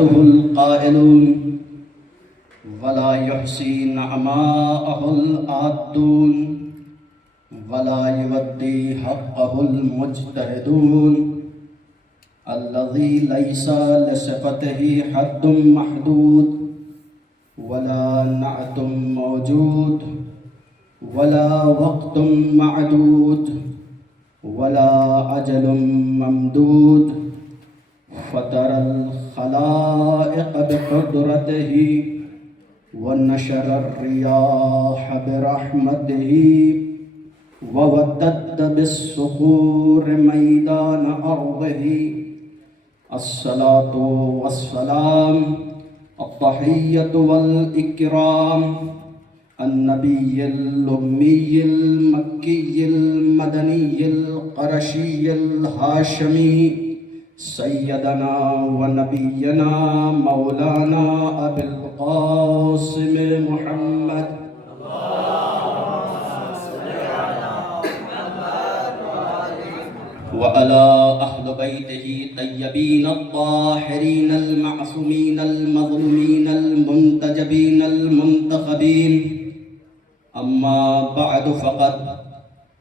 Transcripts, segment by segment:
القائلون ولا يحصي نعماءه العادون ولا يودي حقه المجتهدون الذي ليس لصفته حد محدود ولا نعت موجود ولا وقت معدود ولا أجل ممدود فترى الخلائق بقدرته ونشر الرياح برحمته وودد بالصخور ميدان أرضه الصلاة والسلام التحية والإكرام النبي الأمي المكي المدني القرشي الهاشمي سيدنا ونبينا مولانا أبي القاسم محمد وعلى أهل بيته طيبين الطاهرين المعصومين المظلومين المنتجبين المنتخبين أما بعد فقد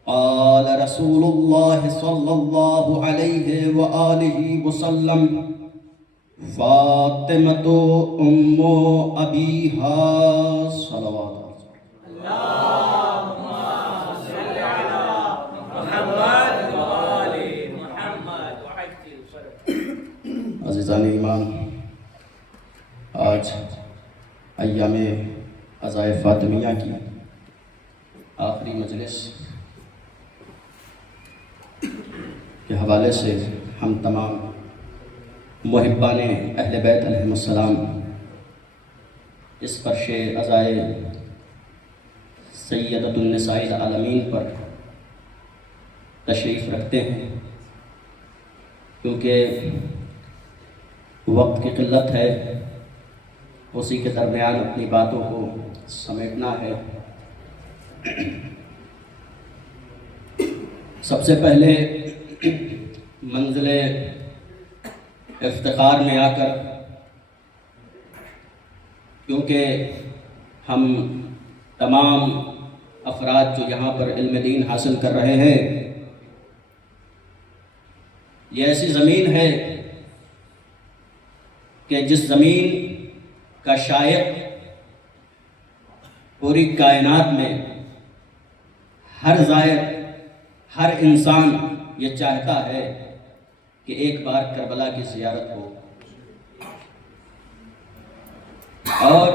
قال رسول الله صلى الله عليه وآله وسلم فاطمة أم أبيها صلوات عزیزان ایمان، آج ایام عزائے فاطمیہ کی آخری مجلس کے حوالے سے ہم تمام محبان اہل بیت علیہم السلام اس فرش عزائے سیدۃ النساء العالمین پر تشریف رکھتے ہیں، کیونکہ وقت کی قلت ہے، اسی کے درمیان اپنی باتوں کو سمیٹنا ہے۔ سب سے پہلے منزل افتخار میں آ کر، کیونکہ ہم تمام افراد جو یہاں پر علم دین حاصل کر رہے ہیں، یہ ایسی زمین ہے کہ جس زمین کا شائق پوری کائنات میں ہر زائر، ہر انسان یہ چاہتا ہے کہ ایک بار کربلا کی زیارت ہو، اور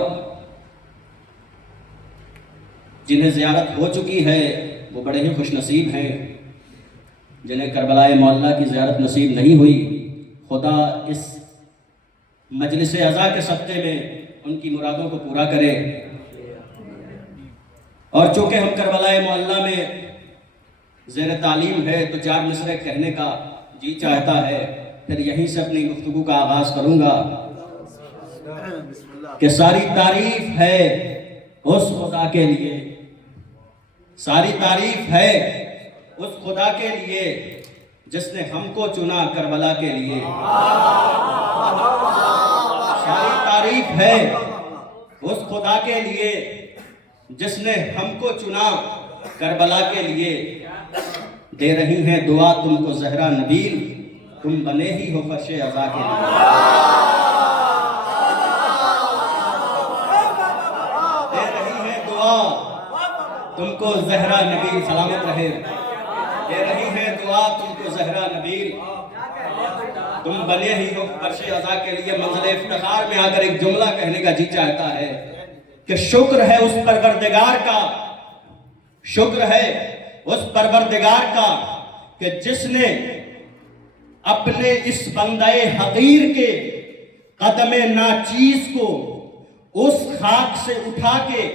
جنہیں زیارت ہو چکی ہے وہ بڑے ہی خوش نصیب ہیں، جنہیں کربلا معلیٰ کی زیارت نصیب نہیں ہوئی، خدا اس مجلس عزا کے صدقے میں ان کی مرادوں کو پورا کرے۔ اور چونکہ ہم کربلا معلیٰ میں زیر تعلیم ہے تو 4 مصرعے کہنے کا جی چاہتا ہے، پھر یہیں سے اپنی گفتگو کا آغاز کروں گا کہ ساری تعریف ہے اس خدا کے لیے، ساری تعریف ہے اس خدا کے لیے جس نے ہم کو چنا کربلا کے لیے، ساری تعریف ہے اس خدا کے لیے جس نے ہم کو چنا کربلا کے لیے۔ دے رہی ہیں دعا تم کو زہرا نبیل، تم بنے ہی ہو فرش عزا کے لیے۔ دے رہی ہیں دعا تم کو زہرا نبیل، سلامت رہے، دے رہی ہیں دعا تم کو زہرا نبیل، تم بنے ہی ہو فرش عزا کے لیے۔ منزل افتخار میں آ کر ایک جملہ کہنے کا جی چاہتا ہے کہ شکر ہے اس پروردگار کا، شکر ہے اس پروردگار کا کہ جس نے اپنے اس بندہ حقیر کے قدم ناچیز کو اس خاک سے اٹھا کے،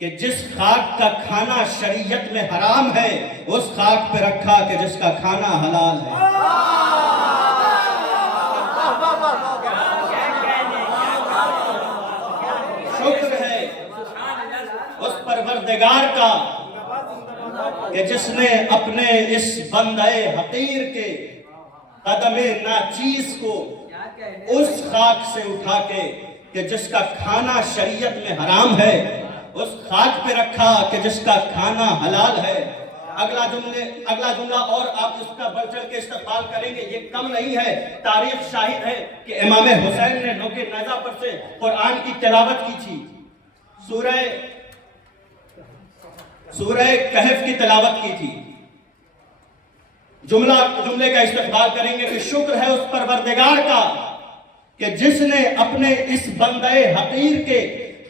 کہ جس خاک کا کھانا شریعت میں حرام ہے، اس خاک پہ رکھا کہ جس کا کھانا حلال ہے۔ شکر ہے اس پروردگار کا کہ جس نے اپنے اس بندہ حقیر کے قدم ناچیز کو اس خاک سے اٹھا کے کہ جس کا کھانا شریعت میں حرام ہے، اس خاک پہ رکھا کہ جس کا کھانا حلال ہے۔ اگلا جملہ اور آپ اس کا بڑھ چڑھ کے استقبال کریں گے، یہ کم نہیں ہے۔ تاریخ شاہد ہے کہ امام حسین نے نوکے نیزہ پر سے قرآن کی تلاوت کی تھی، سورہ کہف کی تلاوت کی تھی۔ جملے کا استقبال کریں گے کہ شکر ہے اس پروردگار کا کہ جس نے اپنے اس بندے حقیر کے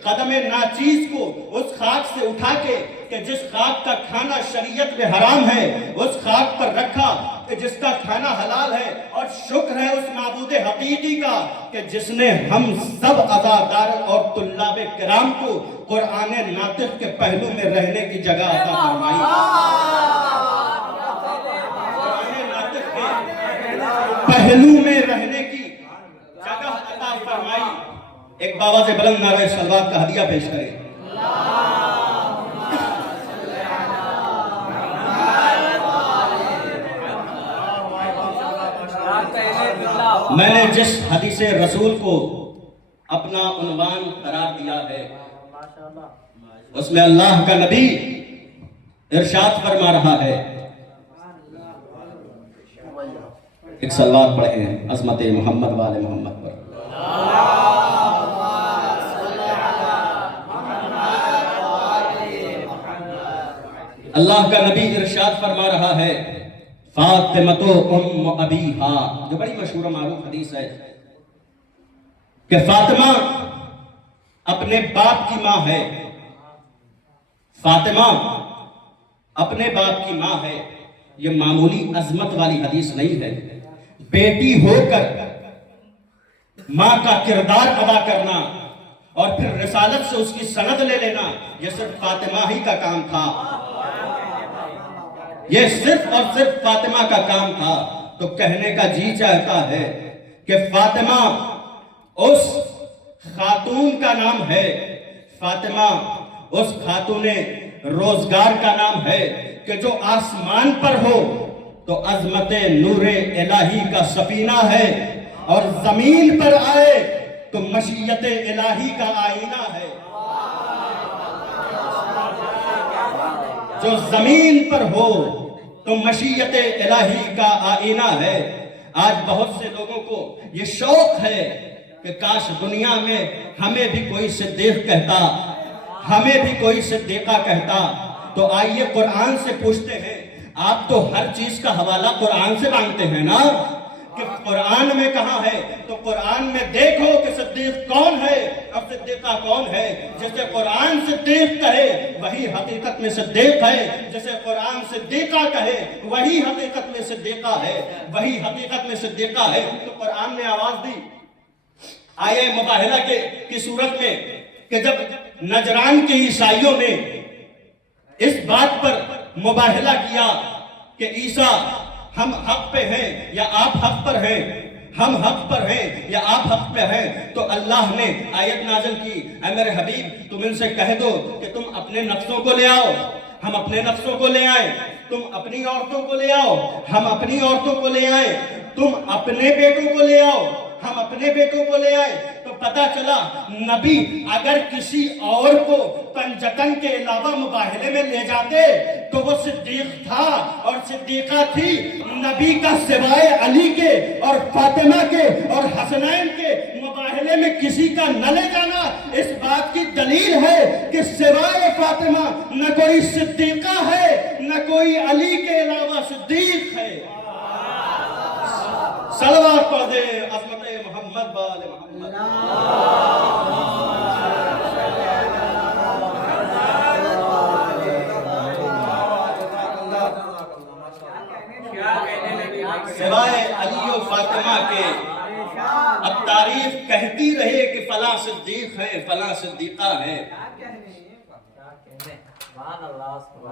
قدم ناچیز کو اس خاک سے اٹھا کے کہ جس خاک کا کھانا شریعت میں حرام ہے، اس خاک پر رکھا کہ جس کا کھانا حلال ہے۔ اور شکر ہے اس معبود حقیقی کا کہ جس نے ہم سب عزادار اور طلاب کرام کو قرآن ناطق کے پہلو میں رہنے کی جگہ عطا فرمائی، قرآن ناطق کے پہلو میں رہنے کی جگہ عطا فرمائی۔ ایک بابا سے بلند نعرہ صلوات کا ہدیہ پیش کریں۔ میں نے جس حدیث رسول کو اپنا عنوان قرار دیا ہے، اس میں اللہ کا نبی ارشاد فرما رہا ہے، ایک صلوات پڑھیں عظمت محمد وآل محمد پر۔ اللہ کا نبی ارشاد فرما رہا ہے، فاطمۃ ام ابیہا، جو بڑی مشہور و معروف حدیث ہے کہ فاطمہ اپنے باپ کی ماں ہے، فاطمہ اپنے باپ کی ماں ہے۔ یہ معمولی عظمت والی حدیث نہیں ہے۔ بیٹی ہو کر ماں کا کردار ادا کرنا اور پھر رسالت سے اس کی سند لے لینا، یہ صرف فاطمہ ہی کا کام تھا، یہ صرف اور صرف فاطمہ کا کام تھا۔ تو کہنے کا جی چاہتا ہے کہ فاطمہ اس خاتون کا نام ہے، فاطمہ اس خاتون روزگار کا نام ہے کہ جو آسمان پر ہو تو عظمت نور الہی کا سفینہ ہے، اور زمین پر آئے تو مشیت الہی کا آئینہ ہے۔ جو زمین پر ہو تو مشیت الہی کا آئینہ ہے۔ آج بہت سے لوگوں کو یہ شوق ہے کہ کاش دنیا میں ہمیں بھی کوئی صدیق کہتا، ہمیں بھی کوئی صدیقہ کہتا۔ تو آئیے قرآن سے پوچھتے ہیں، آپ تو ہر چیز کا حوالہ قرآن سے مانگتے ہیں نا، کہ قرآن میں کہاں ہے؟ تو قرآن میں دیکھو کہ صدیق کون ہے اور صدیقہ کون ہے۔ جسے قرآن صدیق کہے وہی حقیقت میں صدیق ہے، جسے قرآن صدیقہ کہے وہی حقیقت میں صدیقہ ہے، وہی حقیقت میں صدیقہ ہے۔ تو قرآن نے آواز دی آیے مباہلہ کی صورت میں کہ جب نجران کے عیسائیوں نے اس بات پر مباہلہ کیا کہ عیسیٰ ہم حق پہ ہیں یا آپ حق پر ہیں، ہم حق پر ہیں یا آپ حق پہ ہیں، تو اللہ نے آیت نازل کی، اے میرے حبیب تم ان سے کہہ دو کہ تم اپنے نفسوں کو لے آؤ، ہم اپنے نفسوں کو لے آئیں، تم اپنی عورتوں کو لے آؤ، ہم اپنی عورتوں کو لے آئیں، تم اپنے بیٹوں کو لے آؤ، ہم اپنے بیٹوں کو لے آئے۔ تو پتا چلا نبی اگر کسی اور کو پنجتن کے علاوہ مباہلے میں لے جاتے تو وہ صدیق تھا اور صدیقہ تھی۔ نبی کا سوائے علی کے اور فاطمہ کے اور حسنین کے مباہلے میں کسی کا نہ لے جانا اس بات کی دلیل ہے کہ سوائے فاطمہ نہ کوئی صدیقہ ہے نہ کوئی علی کے علاوہ صدیق ہے۔ صلوات پڑھ دے عظمت محمد وآل محمد۔ سوائے علی و فاطمہ کے اب تاریخ کہتی رہے کہ فلاں صدیق ہے فلاں صدیقہ ہے۔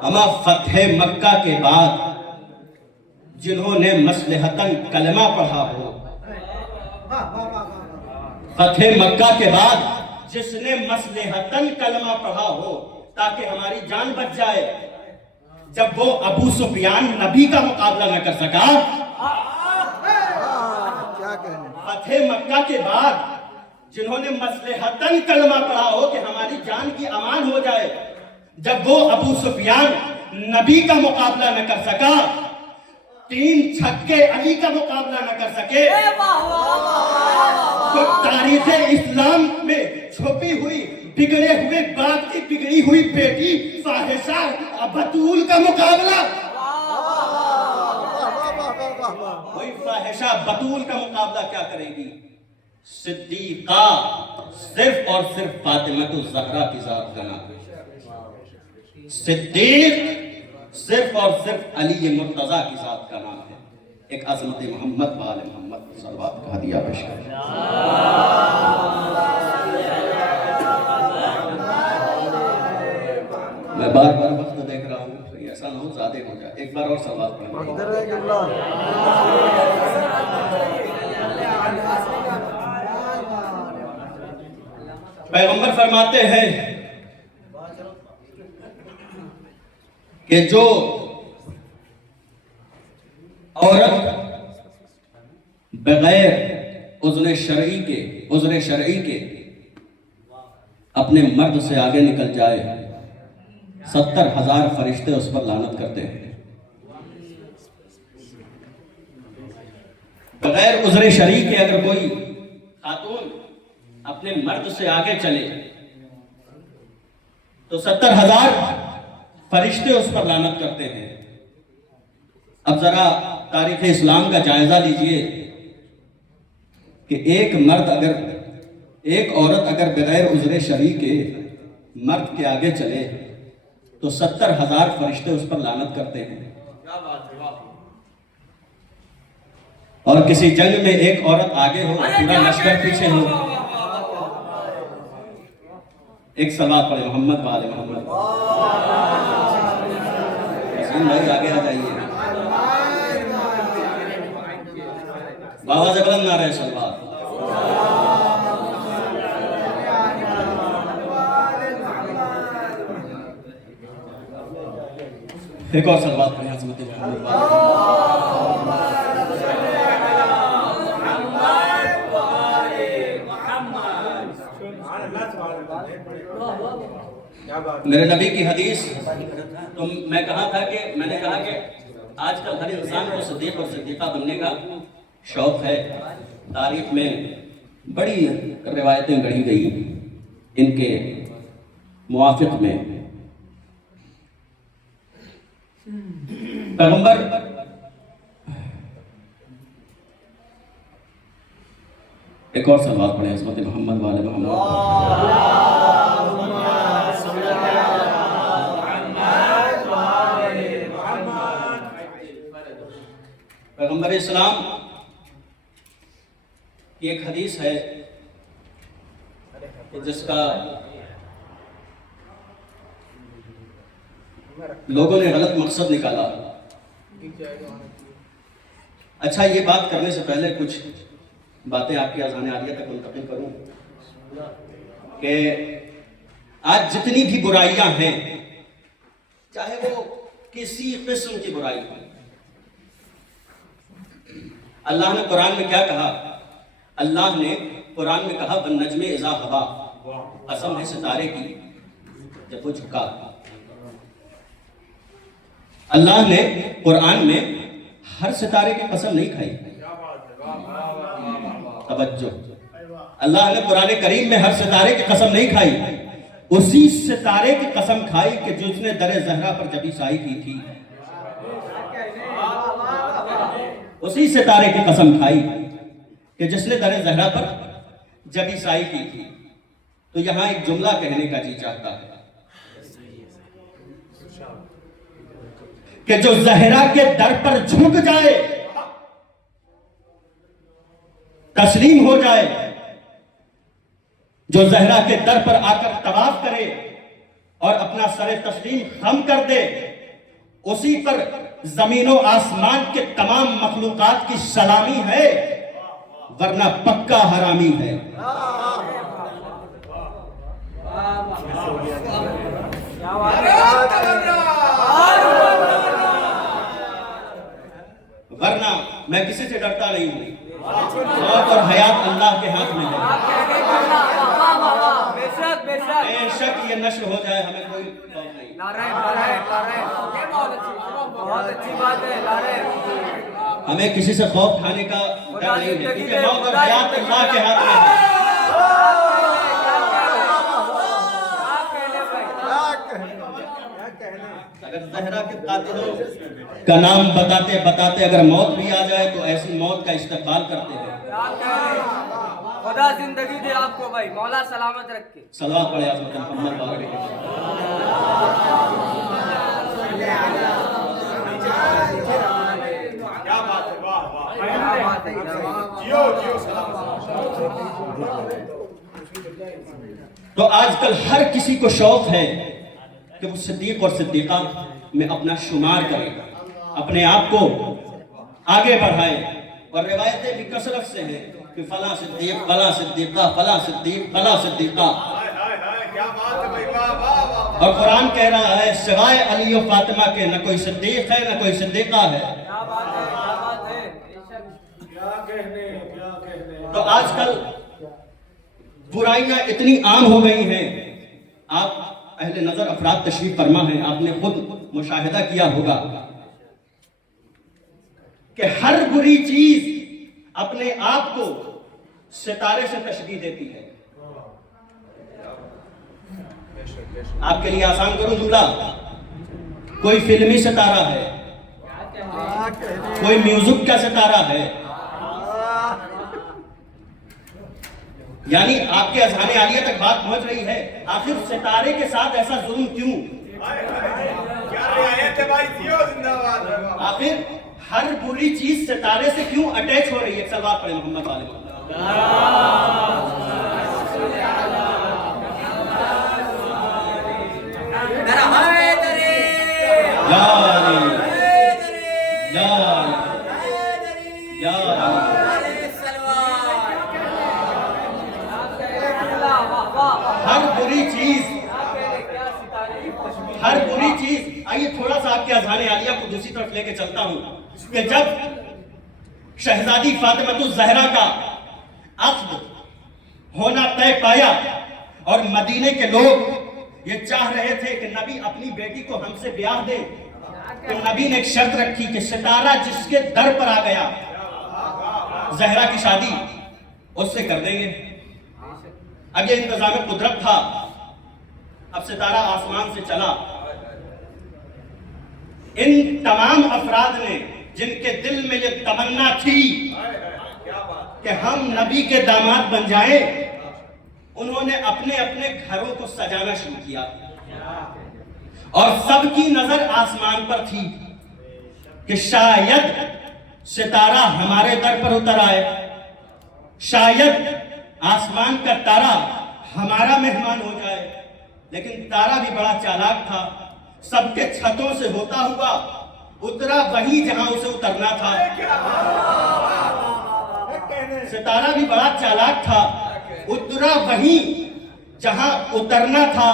اما فتح مکہ کے بعد جنہوں نے مصلحتاً کلمہ پڑھا ہو، فتح مکہ کے بعد جس نے مصلحتاً کلمہ پڑھا ہو تاکہ ہماری جان بچ جائے، جب وہ ابو سفیان نبی کا مقابلہ نہ کر سکا، فتح مکہ کے بعد جنہوں نے مصلحتاً کلمہ پڑھا ہو کہ ہماری جان کی امان ہو جائے، جب وہ ابو سفیان نبی کا مقابلہ نہ کر سکا، 3 چھکے علی کا مقابلہ نہ کر سکے، تو تاریخ اسلام میں چھپی ہوئی بگڑے ہوئے باپ کی بگڑی ہوئی بیٹی فاحشہ بطول کا مقابلہ، وہی فاحشہ بطول کا مقابلہ کیا کرے گی؟ صدیقہ صرف اور صرف فاطمہ الزہرا کی ذات کا نام ہے، صدیق صرف اور صرف علی مرتضیٰ کی ذات کا نام ہے۔ ایک عظمت محمد بآل محمد صلوات کا ہدیہ پیش کریں۔ میں بار بار وقت دیکھ رہا ہوں، ایسا نہ ہو زیادہ ہو جائے، ایک بار اور صلوات پڑھیں۔ پیغمبر فرماتے ہیں کہ جو عورت بغیر عذر شرعی کے اپنے مرد سے آگے نکل جائے، 70,000 فرشتے اس پر لعنت کرتے ہیں۔ بغیر عذر شرعی کے اگر کوئی خاتون اپنے مرد سے آگے چلے تو 70,000 فرشتے اس پر لعنت کرتے ہیں۔ اب ذرا تاریخ اسلام کا جائزہ لیجئے کہ ایک عورت اگر بغیر عذر شرعی کے مرد کے آگے چلے تو 70,000 فرشتے اس پر لعنت کرتے ہیں۔ اور کسی جنگ میں ایک عورت آگے ہو، پورا لشکر پیچھے ہو، ایک صلوات پڑھے محمد وآل محمد۔ حسین بھائی آگے آ جائیے، بابا سے بلند نہ رہے صلوات۔ ایک اور صلوات پڑھے عظمت محمد میرے نبی کی حدیث تو میں نے کہا کہ آج کل ہر انسان کو صدیق اور صدیقہ بننے کا شوق ہے۔ تاریخ میں بڑی روایتیں گڑھی گئی ان کے موافق میں۔ پیغمبر ایک اور صلوات پڑھیں عظمت محمد والے محمد۔ پیغمبر اسلام کی ایک حدیث ہے جس کا لوگوں نے غلط مقصد نکالا۔ اچھا، یہ بات کرنے سے پہلے کچھ باتیں آپ کی اذان عالیہ تک منتقل کروں کہ آج جتنی بھی برائیاں ہیں، چاہے وہ کسی قسم کی برائی ہو، اللہ نے قرآن میں کیا کہا؟ اللہ نے قرآن میں کہا وَالنَّجْمِ إِذَا هَوَىٰ، قسم ہے ستارے کی جب وہ جھکا۔ اللہ نے قرآن میں ہر ستارے کی قسم نہیں کھائی، توجہ، اللہ نے قرآن کریم میں ہر ستارے کی قسم نہیں کھائی، اسی ستارے کی قسم کھائی کہ جس نے در زہرا پر جبی سائی کی تھی، اسی ستارے کی قسم کھائی کہ جس نے در زہرا پر جبی سائی کی تھی۔ تو یہاں ایک جملہ کہنے کا جی چاہتا ہے کہ جو زہرا کے در پر جھک جائے، تسلیم ہو جائے، جو زہرا کے در پر آ کر طواف کرے اور اپنا سر تسلیم خم کر دے، اسی پر زمین و آسمان کے تمام مخلوقات کی سلامی ہے، ورنہ پکا حرامی ہے۔ ورنہ میں کسی سے ڈرتا نہیں ہوں، موت اور حیات اللہ کے ہاتھ میں ہے. بے شک یہ نشر ہو جائے ہمیں کوئی خوف نہیں. ہمیں کسی سے خوف کھانے کا ڈر نہیں ہے کیونکہ موت اور حیات اللہ کے ہاتھ میں ہے. اگر زہرا کے قاتلوں کا نام بتاتے بتاتے اگر موت بھی آ جائے تو ایسی موت کا استقبال کرتے ہیں. خدا زندگی دے آپ کو بھائی، مولا سلامت رکھے. صلوات پڑھے حضرت محمد وآلہ. کیا بات ہے، واہ واہ. جیو جیو تو آج کل ہر کسی کو شوق ہے کہ وہ صدیق اور صدیقہ میں اپنا شمار کرے، اپنے آپ کو آگے بڑھائے. اور روایتیں بھی کثرت سے ہیں کہ فلاں صدیق، فلاں صدیقہ، فلاں صدیق، فلاں صدیقہ. کیا بات ہے بھائی، واہ واہ واہ. اور قرآن کہہ رہا ہے سوائے علی و فاطمہ کے نہ کوئی صدیق ہے نہ کوئی صدیقہ ہے. تو آج کل برائیاں اتنی عام ہو گئی ہیں. آپ اہل نظر افراد تشریف فرما ہیں، آپ نے خود مشاہدہ کیا ہوگا کہ ہر بری چیز اپنے آپ کو ستارے سے تشبیہ دیتی ہے. آپ کے لیے آسان کروں جملہ، کوئی فلمی ستارہ ہے، کوئی میوزک کا ستارہ ہے. یعنی آپ کے اذہان عالیہ تک بات پہنچ رہی ہے، آخر ستارے کے ساتھ ایسا ظلم کیوں؟ کیا روایت ہے بھائی، جیو زندہ باد. آخر ہر بری چیز ستارے سے کیوں اٹیچ ہو رہی ہے؟ صلوات پڑھیں محمد وآلہ محمد. ہر بری چیز. آئیے تھوڑا سا آپ کے اذہان عالیہ کو دوسری طرف لے کے چلتا ہوں کہ جب شہزادی فاطمہ الزہرا کا عقد ہونا طے پایا اور مدینے کے لوگ یہ چاہ رہے تھے کہ نبی اپنی بیٹی کو ہم سے بیاہ دے، تو نبی نے ایک شرط رکھی کہ ستارہ جس کے در پر آ گیا زہرا کی شادی اس سے کر دیں گے. اب یہ انتظام قدرت تھا. اب ستارہ آسمان سے چلا. ان تمام افراد نے جن کے دل میں یہ تمنا تھی کہ ہم نبی کے داماد بن جائیں، انہوں نے اپنے اپنے گھروں کو سجانا شروع کیا اور سب کی نظر آسمان پر تھی کہ شاید ستارہ ہمارے در پر اتر آئے، شاید آسمان کا تارا ہمارا مہمان ہو جائے. لیکن تارا بھی بڑا چالاک تھا، سب کے چھتوں سے ہوتا ہوا اترا وہی جہاں اسے اترنا تھا. ستارہ بھی بڑا چالاک تھا، اترا وہی جہاں اترنا تھا.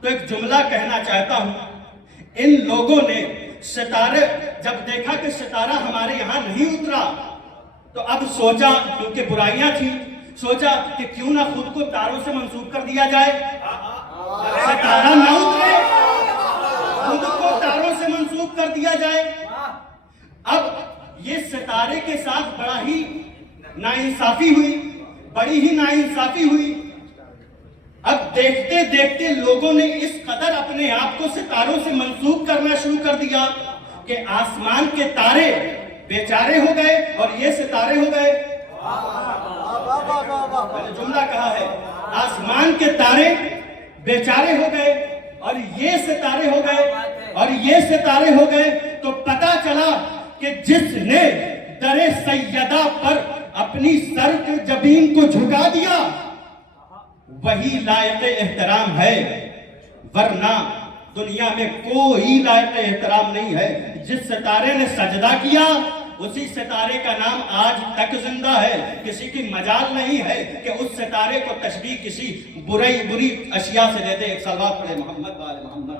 تو ایک جملہ کہنا چاہتا ہوں، ان لوگوں نے ستارے جب دیکھا کہ ستارہ ہمارے یہاں نہیں اترا تو اب سوچا، کیونکہ برائیاں تھیں، سوچا کہ کیوں نہ خود کو تاروں سے منسوب کر دیا جائے. ستارہ نہ اترے، خود کو تاروں سے منسوب کر دیا جائے. اب یہ ستارے کے ساتھ بڑا ہی ناانصافی ہوئی، بڑی ہی ناانصافی ہوئی. اب دیکھتے دیکھتے لوگوں نے اس قدر اپنے آپ کو ستاروں سے منسوب کرنا شروع کر دیا کہ آسمان کے تارے بیچارے ہو گئے اور یہ ستارے ہو گئے. میں نے جملہ کہا ہے، آسمان کے تارے بیچارے ہو گئے اور یہ ستارے ہو گئے اور یہ ستارے ہو گئے. تو پتا چلا کہ جس نے در سیدہ پر اپنی سر کے جبین کو جھکا دیا وہی لائق احترام ہے، ورنہ دنیا میں کوئی لائق احترام نہیں ہے. جس ستارے نے سجدہ کیا اسی ستارے کا نام آج تک زندہ ہے. کسی کی مجال نہیں ہے کہ اس ستارے کو تشبیہ کسی بری اشیاء سے دے دے. ایک صلوات پڑھے محمد وآل محمد.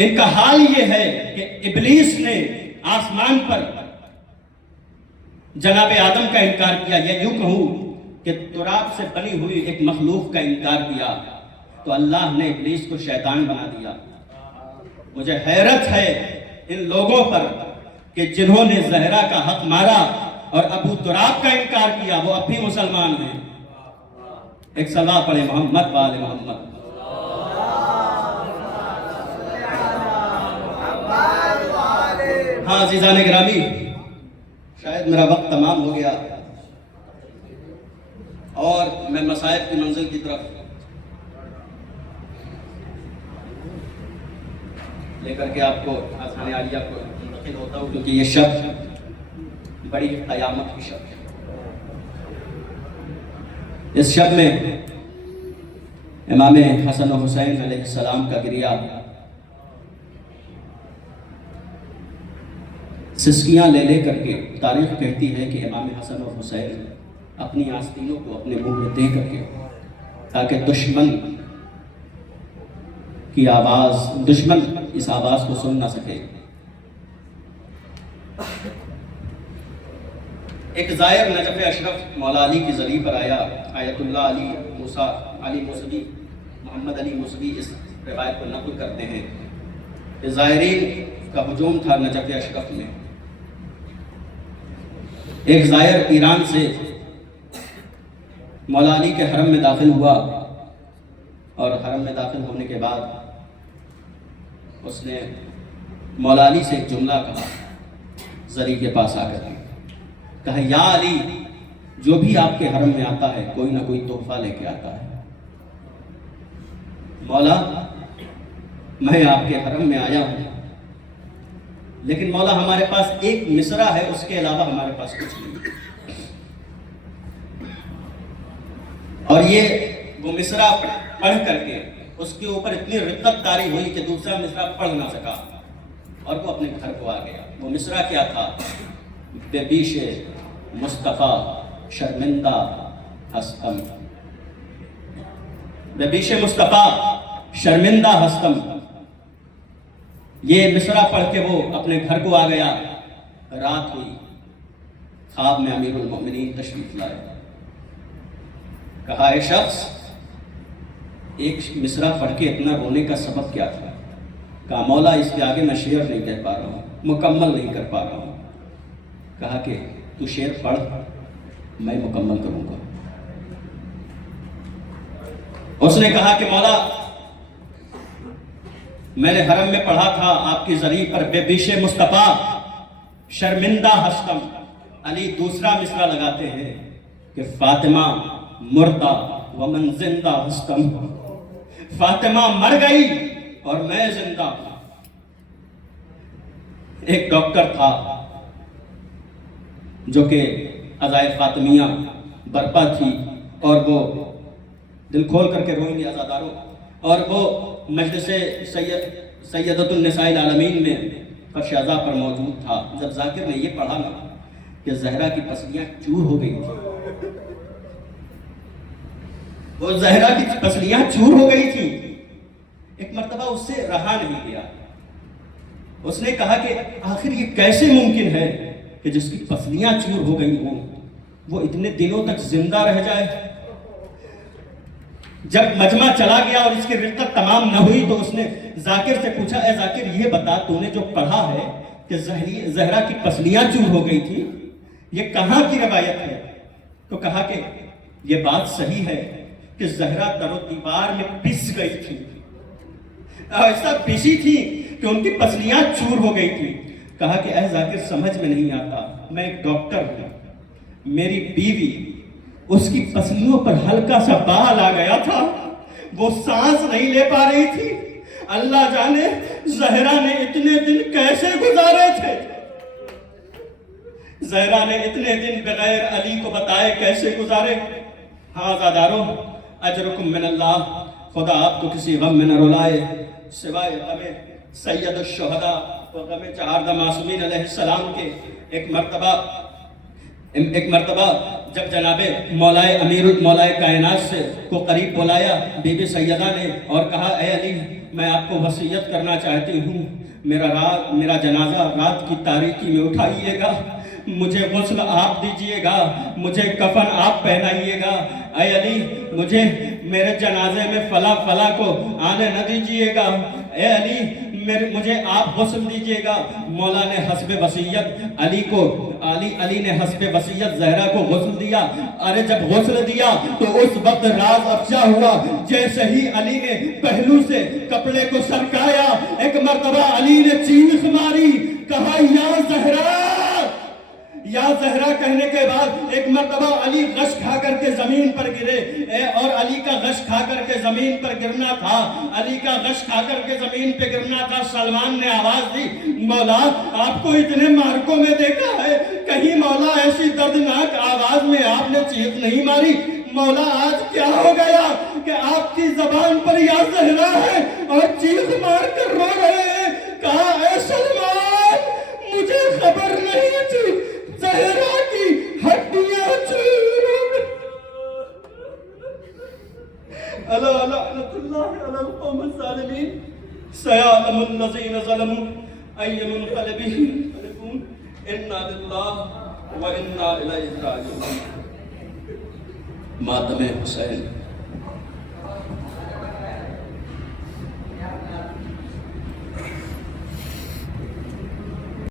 ان کا حال یہ ہے کہ ابلیس نے آسمان پر جناب آدم کا انکار کیا، یا یوں کہوں کہ تراب سے بنی ہوئی ایک مخلوق کا انکار کیا، تو اللہ نے ابلیس کو شیطان بنا دیا۔ مجھے حیرت ہے ان لوگوں پر کہ جنہوں نے زہرا کا حق مارا اور ابو تراب کا انکار کیا، وہ اب بھی مسلمان ہیں۔ ایک صلوات پڑھے محمد وآل محمد۔ ہاں عزیزان گرامی، شاید میرا وقت تمام ہو گیا اور میں مصائب کی منزل کی طرف لے کر کے آپ کو آسان عالیہ کو منتقل ہوتا ہوں، کیونکہ یہ شب بڑی قیامت کی شب ہے۔ اس شب میں امام حسن و حسین علیہ السلام کا گریہ سسکیاں لے لے کر کے تاریخ کہتی ہے کہ امام حسن و حسین اپنی آستینوں کو اپنے منہ میں دے کر کے، تاکہ دشمن کی آواز، دشمن اس آواز کو سن نہ سکے۔ ایک زائر نجف اشرف مولا علی کی زری پر آیا، آیت اللہ علی موسوی، محمد علی موسوی اس روایت کو نقل کرتے ہیں کہ زائرین کا ہجوم تھا نجف اشرف میں۔ ایک زائر ایران سے مولا علی کے حرم میں داخل ہوا، اور حرم میں داخل ہونے کے بعد اس نے مولا علی سے ایک جملہ کہا، زری کے پاس آ کر کہا، یا علی، جو بھی آپ کے حرم میں آتا ہے کوئی نہ کوئی تحفہ لے کے آتا ہے۔ مولا، میں آپ کے حرم میں آیا ہوں، لیکن مولا ہمارے پاس ایک مصرع ہے، اس کے علاوہ ہمارے پاس کچھ نہیں۔ اور یہ وہ مصرع پڑھ کر کے اس کے اوپر اتنی رقت طاری ہوئی کہ دوسرا مصرع پڑھ نہ سکا، اور وہ اپنے گھر کو آ گیا۔ وہ مصرع کیا تھا؟ بے بیش مصطفیٰ شرمندہ ہستم، بے بیش مصطفیٰ شرمندہ ہستم۔ یہ مصرع پڑھ کے وہ اپنے گھر کو آ گیا۔ رات ہوئی، خواب میں امیر المؤمنین تشریف لائے۔ کہا، اے شخص، ایک مصرع پڑھ کے اتنا رونے کا سبب کیا تھا؟ کہا، مولا، اس کے آگے میں شعر نہیں کہہ پا رہا ہوں، مکمل نہیں کر پا رہا ہوں۔ کہا کہ تو شعر پڑھ، میں مکمل کروں گا۔ اس نے کہا کہ مولا، میں نے حرم میں پڑھا تھا آپ کی زری پر، بے بیش مصطفیٰ شرمندہ ہستم۔ علی دوسرا مصرع لگاتے ہیں کہ فاطمہ مردہ ومن زندہ ہستم، فاطمہ مر گئی اور میں زندہ ہوں۔ ایک ڈاکٹر تھا جو کہ عزائے فاطمیہ برپا تھی، اور وہ دل کھول کر کے روئیں گے عزاداروں، اور وہ مجلس سیدۃ النساء العالمین میں فرش عزا پر موجود تھا۔ جب ذاکر نے یہ پڑھا نا کہ زہرا کی پسلیاں چور ہو گئی تھی، وہ زہرا کی پسلیاں چور ہو گئی تھی، ایک مرتبہ اس سے رہا نہیں گیا۔ اس نے کہا کہ آخر یہ کیسے ممکن ہے کہ جس کی پسلیاں چور ہو گئی ہوں وہ اتنے دنوں تک زندہ رہ جائے؟ جب مجمع چلا گیا اور اس کی رقت تمام نہ ہوئی تو اس نے ذاکر سے پوچھا، اے ذاکر، یہ بتا، تو نے جو پڑھا ہے کہ زہرا کی پسلیاں چور ہو گئی تھی، یہ کہاں کی روایت ہے؟ تو کہا کہ یہ بات صحیح ہے کہ زہرا در و دیوار میں پس گئی تھی، ایسا پسی تھی کہ ان کی پسلیاں چور ہو گئی تھی۔ کہا کہ اے ذاکر، سمجھ میں نہیں آتا، میں ایک ڈاکٹر ہوں، میری بیوی، اس کی پسلیوں پر ہلکا سا بال آ گیا تھا، وہ سانس نہیں لے پا رہی تھی، اللہ جانے زہرا نے اتنے دن کیسے گزارے تھے، زہرا نے اتنے دن بغیر علی کو بتائے کیسے گزارے۔ ہاں عزاداروں، اجرکم من اللہ، خدا آپ کو کسی غم میں نہ رلائے سوائے غم سید الشہداء و غم چہاردہ معصومین علیہ السلام کے۔ ایک مرتبہ جب جناب مولا کائنات سے کو قریب بلایا بی بی سیدہ نے اور کہا، اے علی، میں آپ کو وصیت کرنا چاہتی ہوں، میرا جنازہ رات کی تاریکی میں اٹھائیے گا، مجھے غسل آپ دیجئے گا، مجھے کفن آپ پہنائیے گا، اے علی مجھے میرے جنازے میں فلاں کو آنے نہ دیجئے گا، اے علی مجھے آپ غسل دیجئے گا۔ مولا نے حسب وصیت علی نے حسب وصیت زہرا کو غسل دیا۔ ارے جب غسل دیا تو اس وقت راز افشا ہوا، جیسے ہی علی نے پہلو سے کپڑے کو سرکایا، ایک مرتبہ علی نے چیخ ماری، کہا یا زہرا کہنے کے بعد ایک مرتبہ علی غش کھا کر کے زمین پر گرے، اور علی کا غش کھا کر کے زمین پر گرنا تھا، علی کا غش کھا کر کے زمین پہ گرنا تھا۔ سلمان نے آواز دی، مولا آپ کو اتنے مارکوں میں دیکھا ہے، کہیں مولا ایسی دردناک آواز میں آپ نے چیخ نہیں ماری؟ مولا آج کیا ہو گیا کہ آپ کی زبان پر یا زہرا ہے اور چیخ مار کر رو رہے ہیں؟ کہا اے سلمان مجھے خبر نہیں تھی، زہرا کی ہڈیاں چور ہو گئی۔ الا لعنت اللہ علی القوم الظالمین، سیعلم الذین ظلموا ای منقلب ینقلبون، انا للہ و انا الیہ راجعون۔ ماتم حسین